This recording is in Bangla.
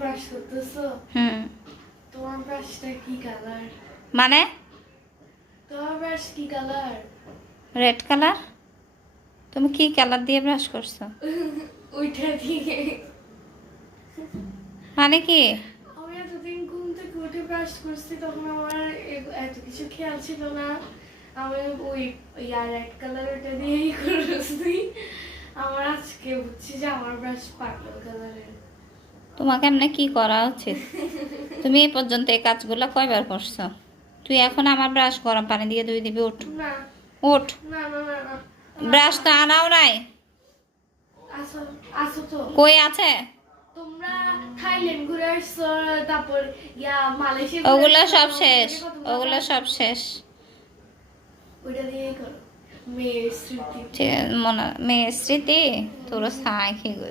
ব্রাশ করতেছো? তোমার ব্রাশটা কি কালার? মানে তোমার ব্রাশ কি কালার? Red colour. তুমি কি কালার দিয়ে ব্রাশ করছো? ওইটা দিয়ে। মানে কি? আমি এতদিন ঘুম থেকে উঠে ব্রাশ করছি, তখন আমার এত কিছু খেয়াল ছিল না। আমি ওই রেড কালার ওটা দিয়েই করেছি। আমার আজকে বুঝছি যে আমার ব্রাশ পার্পল কালারের। তোমাকে এমনি কি করা উচিত? তুমি এই পর্যন্ত এই কাজগুলো কয়বার করছো? তুই এখন আমার ব্রাশ গরম পানি দিয়ে ধুই দিবি। উঠ না উঠ। না না না না। ব্রাশ তো আনাও নাই। আসো আসো তো। কই আছে? তোমরা থাইল্যান্ড ঘুরে আসছো, তারপর মালয়েশিয়া ওগুলো সব শেষ, ওগুলো সব শেষ। ওইটা দিয়েই করো। মেয়ের স্মৃতি। ঠিক আছে, মেয়ের স্মৃতি তোর সাই কি করি।